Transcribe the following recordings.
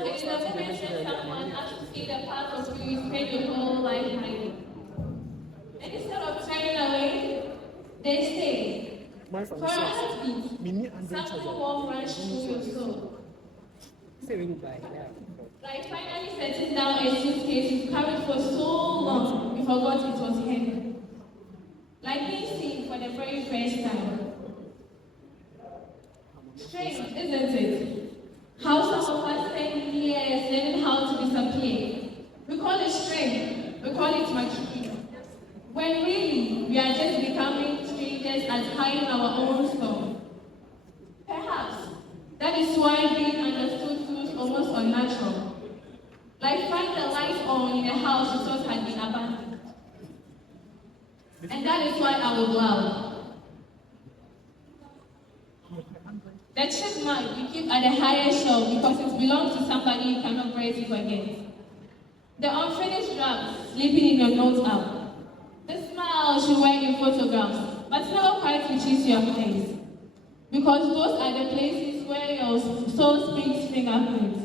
it is a moment when someone has to see the part of you you spend your whole life hiding. And instead of turning away, they stay. For a heartbeat, something warm runs through your soul. Like finally setting down a suitcase you've carried for so long, you forgot it was heavy. Like being seen for the very first time. Strange, isn't it? How some of us spend years learning how to disappear. We call it strange, we call it maturity. When really, we are just becoming strangers at hiding our own storm. Perhaps that is why being understood feels almost unnatural. Like finding the lights on in a house you thought had been abandoned. And that is why I will allow. The check mark you keep at the highest shelf because it belongs to somebody you cannot bear to forget. The unfinished draft sleeping in your notes app. The smile you wear in photographs, but never quite reaches your eyes. Because those are the places where your soul speaks fingerprints.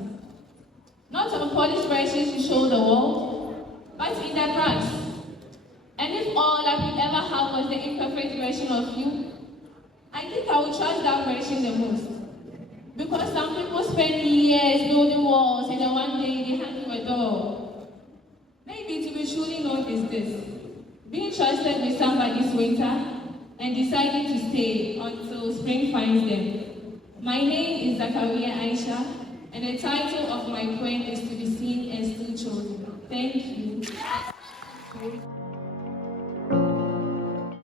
Not on polished versions you show the world, but in the cracks. And if all that we ever have was the imperfect version of you, I think I would trust that version the most. Because some people spend years building walls and then one day they hand you a door. Maybe to be truly known is this: being trusted with somebody's winter and deciding to stay until spring finds them. My name is Zakaria Aisha, and the title of my poem is To Be Seen and Still Chosen. Thank you.